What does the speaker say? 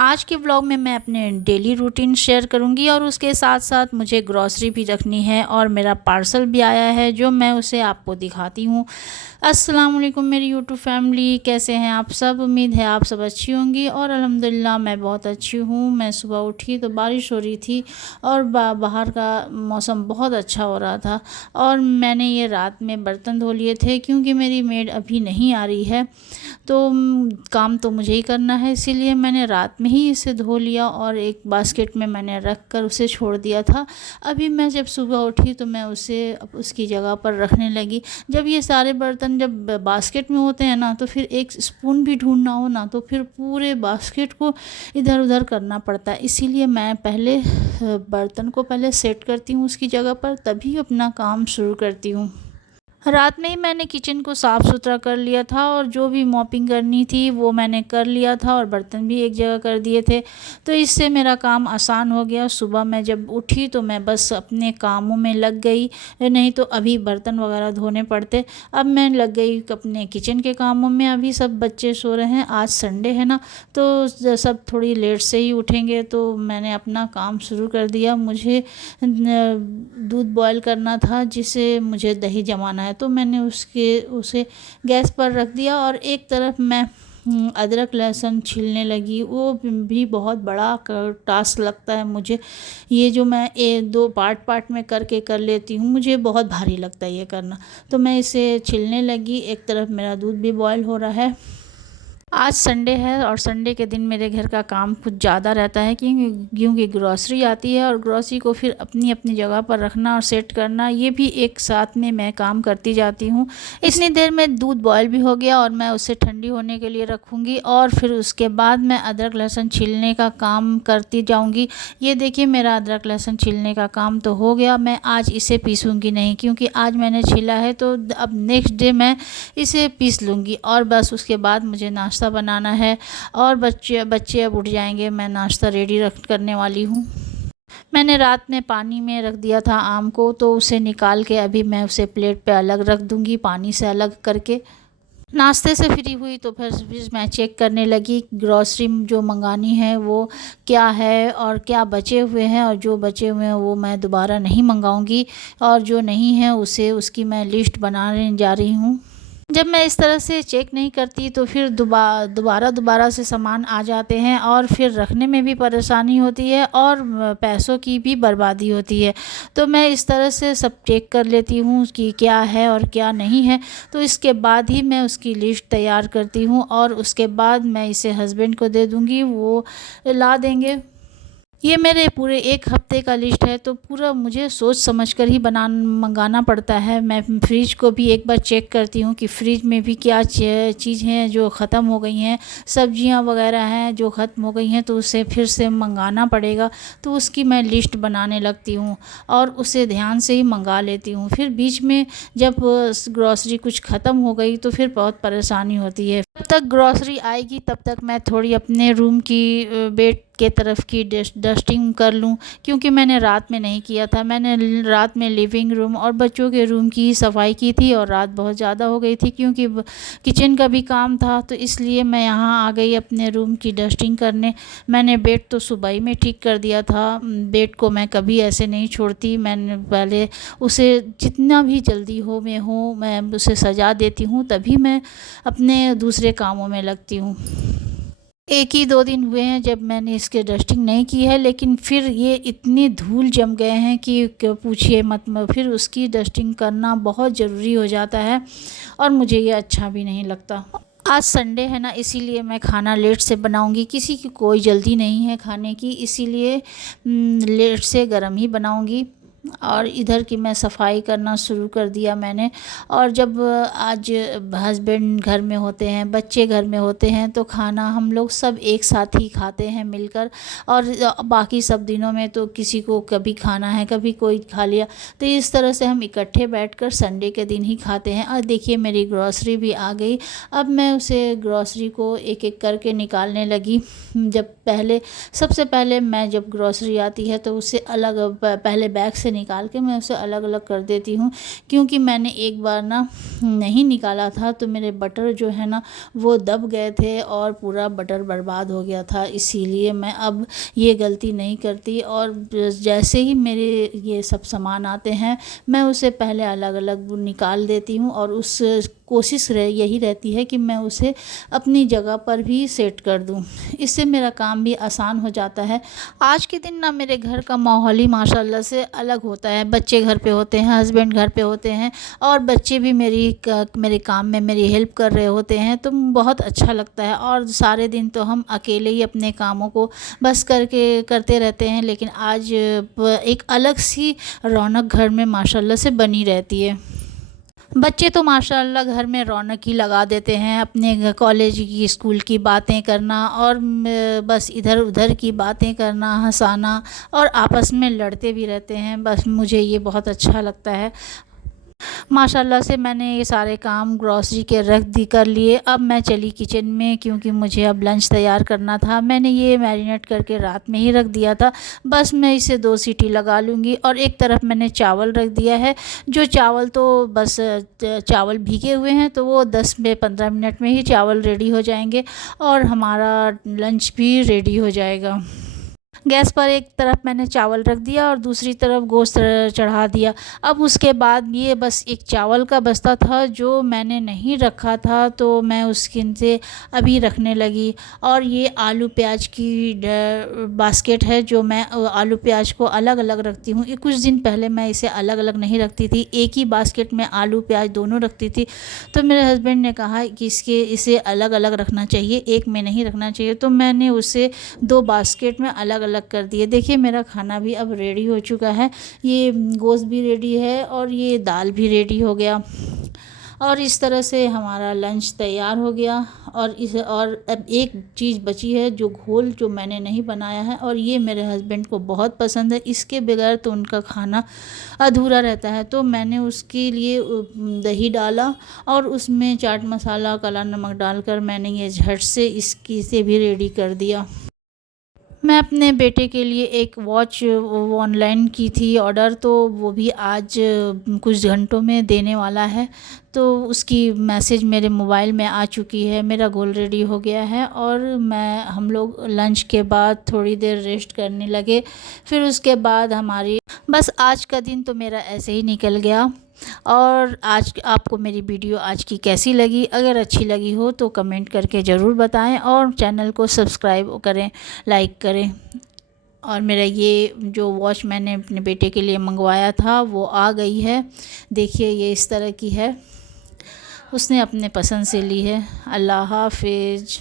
आज के व्लॉग में मैं अपने डेली रूटीन शेयर करूंगी और उसके साथ साथ मुझे ग्रॉसरी भी रखनी है और मेरा पार्सल भी आया है जो मैं उसे आपको दिखाती हूँ। अस्सलाम वालेकुम मेरी यूट्यूब फैमिली, कैसे हैं आप सब। उम्मीद है आप सब अच्छी होंगी और अल्हम्दुलिल्लाह मैं बहुत अच्छी हूँ। मैं सुबह उठी तो बारिश हो रही थी और बाहर का मौसम बहुत अच्छा हो रहा था और मैंने ये रात में बर्तन धो लिए थे क्योंकि मेरी मेड अभी नहीं आ रही है तो काम तो मुझे ही करना है, इसीलिए मैंने रात में ही इसे धो लिया और एक बास्केट में मैंने रख कर उसे छोड़ दिया था। अभी मैं जब सुबह उठी तो मैं उसे उसकी जगह पर रखने लगी। जब ये सारे बर्तन जब बास्केट में होते हैं ना तो फिर एक स्पून भी ढूंढना हो ना तो फिर पूरे बास्केट को इधर उधर करना पड़ता है, इसीलिए मैं पहले बर्तन को पहले सेट करती हूँ उसकी जगह पर, तभी अपना काम शुरू करती हूँ। रात में ही मैंने किचन को साफ़ सुथरा कर लिया था और जो भी मॉपिंग करनी थी वो मैंने कर लिया था और बर्तन भी एक जगह कर दिए थे, तो इससे मेरा काम आसान हो गया। सुबह मैं जब उठी तो मैं बस अपने कामों में लग गई, नहीं तो अभी बर्तन वगैरह धोने पड़ते। अब मैं लग गई अपने किचन के कामों में। अभी सब बच्चे सो रहे हैं, आज संडे है ना तो सब थोड़ी लेट से ही उठेंगे, तो मैंने अपना काम शुरू कर दिया। मुझे दूध बॉयल करना था जिसे मुझे दही जमाना है, तो मैंने उसे गैस पर रख दिया और एक तरफ मैं अदरक लहसुन छीलने लगी। वो भी बहुत बड़ा टास्क लगता है मुझे, ये जो मैं दो पार्ट में करके कर लेती हूँ, मुझे बहुत भारी लगता है ये करना। तो मैं इसे छीलने लगी, एक तरफ मेरा दूध भी बॉयल हो रहा है। आज संडे है और संडे के दिन मेरे घर का काम कुछ ज़्यादा रहता है क्योंकि ग्रॉसरी आती है और ग्रॉसरी को फिर अपनी अपनी जगह पर रखना और सेट करना, ये भी एक साथ में मैं काम करती जाती हूँ। इतनी देर में दूध बॉयल भी हो गया और मैं उसे ठंडी होने के लिए रखूँगी और फिर उसके बाद मैं अदरक लहसुन छीलने का काम करती जाऊँगी। ये देखिए मेरा अदरक लहसुन छीलने का काम तो हो गया। मैं आज इसे पीसूँगी नहीं क्योंकि आज मैंने छीला है तो अब नेक्स्ट डे मैं इसे पीस लूँगी और बस उसके बाद मुझे नाश्ता बनाना है और बच्चे अब उठ जाएंगे। मैं नाश्ता रेडी करने वाली हूँ। मैंने रात में पानी में रख दिया था आम को, तो उसे निकाल के अभी मैं उसे प्लेट पे अलग रख दूँगी, पानी से अलग करके। नाश्ते से फ्री हुई तो फिर मैं चेक करने लगी ग्रॉसरी जो मंगानी है वो क्या है और क्या बचे हुए हैं, और जो बचे हुए हैं वो मैं दोबारा नहीं मंगाऊंगी और जो नहीं है उसकी मैं लिस्ट बनाने जा रही हूँ। जब मैं इस तरह से चेक नहीं करती तो फिर दोबारा से सामान आ जाते हैं और फिर रखने में भी परेशानी होती है और पैसों की भी बर्बादी होती है। तो मैं इस तरह से सब चेक कर लेती हूँ कि क्या है और क्या नहीं है, तो इसके बाद ही मैं उसकी लिस्ट तैयार करती हूँ और उसके बाद मैं इसे हस्बैंड को दे दूँगी, वो ला देंगे। ये मेरे पूरे एक हफ्ते का लिस्ट है तो पूरा मुझे सोच समझ कर ही मंगाना पड़ता है। मैं फ्रिज को भी एक बार चेक करती हूँ कि फ्रिज में भी क्या चीज़ हैं जो ख़त्म हो गई हैं, सब्जियाँ वगैरह हैं जो ख़त्म हो गई हैं तो उसे फिर से मंगाना पड़ेगा, तो उसकी मैं लिस्ट बनाने लगती हूँ और उसे ध्यान से ही मंगा लेती हूँ। फिर बीच में जब ग्रॉसरी कुछ ख़त्म हो गई तो फिर बहुत परेशानी होती है। जब तक ग्रॉसरी आएगी तब तक मैं थोड़ी अपने रूम की बेड के तरफ की डस्टिंग कर लूँ क्योंकि मैंने रात में नहीं किया था। मैंने रात में लिविंग रूम और बच्चों के रूम की सफाई की थी और रात बहुत ज़्यादा हो गई थी क्योंकि किचन का भी काम था, तो इसलिए मैं यहाँ आ गई अपने रूम की डस्टिंग करने। मैंने बेड तो सुबह ही में ठीक कर दिया था, बेड को मैं कभी ऐसे नहीं छोड़ती। मैंने पहले उसे जितना भी जल्दी हो मैं उसे सजा देती हूँ, तभी मैं अपने दूसरे कामों में लगती हूँ। एक ही 2 दिन हुए हैं जब मैंने इसके डस्टिंग नहीं की है, लेकिन फिर ये इतनी धूल जम गए हैं कि पूछिए मत। फिर उसकी डस्टिंग करना बहुत ज़रूरी हो जाता है और मुझे ये अच्छा भी नहीं लगता। आज संडे है ना, इसीलिए मैं खाना लेट से बनाऊंगी। किसी की कोई जल्दी नहीं है खाने की, इसीलिए लेट से गरम ही बनाऊंगी। और इधर की मैं सफाई करना शुरू कर दिया मैंने। और जब आज हस्बैंड घर में होते हैं, बच्चे घर में होते हैं, तो खाना हम लोग सब एक साथ ही खाते हैं मिलकर, और बाकी सब दिनों में तो किसी को कभी खाना है कभी कोई खा लिया, तो इस तरह से हम इकट्ठे बैठकर संडे के दिन ही खाते हैं। और देखिए मेरी ग्रॉसरी भी आ गई। अब मैं उसे ग्रॉसरी को एक एक करके निकालने लगी। जब सबसे पहले मैं जब ग्रॉसरी आती है तो उसे अलग पहले बैग से निकाल के मैं उसे अलग अलग कर देती हूँ, क्योंकि मैंने एक बार ना नहीं निकाला था तो मेरे बटर जो है ना वो दब गए थे और पूरा बटर बर्बाद हो गया था। इसीलिए मैं अब ये गलती नहीं करती, और जैसे ही मेरे ये सब सामान आते हैं मैं उसे पहले अलग अलग निकाल देती हूँ, और उस कोशिश यही रहती है कि मैं उसे अपनी जगह पर भी सेट कर दूँ। इससे मेरा काम भी आसान हो जाता है। आज के दिन ना मेरे घर का माहौल ही माशाल्लाह से अलग होता है। बच्चे घर पे होते हैं, हस्बैंड घर पे होते हैं, और बच्चे भी मेरे काम में मेरी हेल्प कर रहे होते हैं, तो बहुत अच्छा लगता है। और सारे दिन तो हम अकेले ही अपने कामों को बस करते रहते हैं, लेकिन आज एक अलग सी रौनक घर में माशाल्लाह से बनी रहती है। बच्चे तो माशाल्लाह घर में रौनक ही लगा देते हैं। अपने कॉलेज की, स्कूल की बातें करना, और बस इधर उधर की बातें करना, हंसाना, और आपस में लड़ते भी रहते हैं। बस मुझे ये बहुत अच्छा लगता है। माशाल्लाह से मैंने ये सारे काम ग्रॉसरी के कर लिए। अब मैं चली किचन में, क्योंकि मुझे अब लंच तैयार करना था। मैंने ये मैरिनेट करके रात में ही रख दिया था। बस मैं इसे 2 सीटी लगा लूँगी। और एक तरफ मैंने चावल रख दिया है। जो चावल तो बस चावल भीगे हुए हैं, तो वो 10 से 15 मिनट में ही चावल रेडी हो जाएंगे, और हमारा लंच भी रेडी हो जाएगा। गैस पर एक तरफ मैंने चावल रख दिया और दूसरी तरफ गोश्त चढ़ा दिया। अब उसके बाद ये बस एक चावल का बस्ता था जो मैंने नहीं रखा था, तो मैं उसके से अभी रखने लगी। और ये आलू प्याज की बास्केट है, जो मैं आलू प्याज को अलग अलग रखती हूँ। ये कुछ दिन पहले मैं इसे अलग अलग नहीं रखती थी, एक ही बास्केट में आलू प्याज दोनों रखती थी। तो मेरे हस्बैंड ने कहा कि इसे अलग अलग रखना चाहिए, एक में नहीं रखना चाहिए। तो मैंने उसे 2 बास्केट में अलग अलग कर दिए। देखिए मेरा खाना भी अब रेडी हो चुका है। ये गोश्त भी रेडी है और ये दाल भी रेडी हो गया, और इस तरह से हमारा लंच तैयार हो गया। और अब एक चीज़ बची है, जो घोल जो मैंने नहीं बनाया है, और ये मेरे हस्बैंड को बहुत पसंद है। इसके बगैर तो उनका खाना अधूरा रहता है। तो मैंने उसके लिए दही डाला, और उसमें चाट मसाला, काला नमक डालकर मैंने ये झट से इसे भी रेडी कर दिया। मैं अपने बेटे के लिए एक वॉच ऑनलाइन की थी ऑर्डर, तो वो भी आज कुछ घंटों में देने वाला है। तो उसकी मैसेज मेरे मोबाइल में आ चुकी है। मेरा गोल रेडी हो गया है, और हम लोग लंच के बाद थोड़ी देर रेस्ट करने लगे। फिर उसके बाद बस आज का दिन तो मेरा ऐसे ही निकल गया। और आज आपको मेरी वीडियो आज की कैसी लगी? अगर अच्छी लगी हो तो कमेंट करके ज़रूर बताएं, और चैनल को सब्सक्राइब करें, लाइक करें। और मेरा ये जो वॉच मैंने अपने बेटे के लिए मंगवाया था वो आ गई है। देखिए ये इस तरह की है, उसने अपने पसंद से ली है। अल्लाह हाफिज़।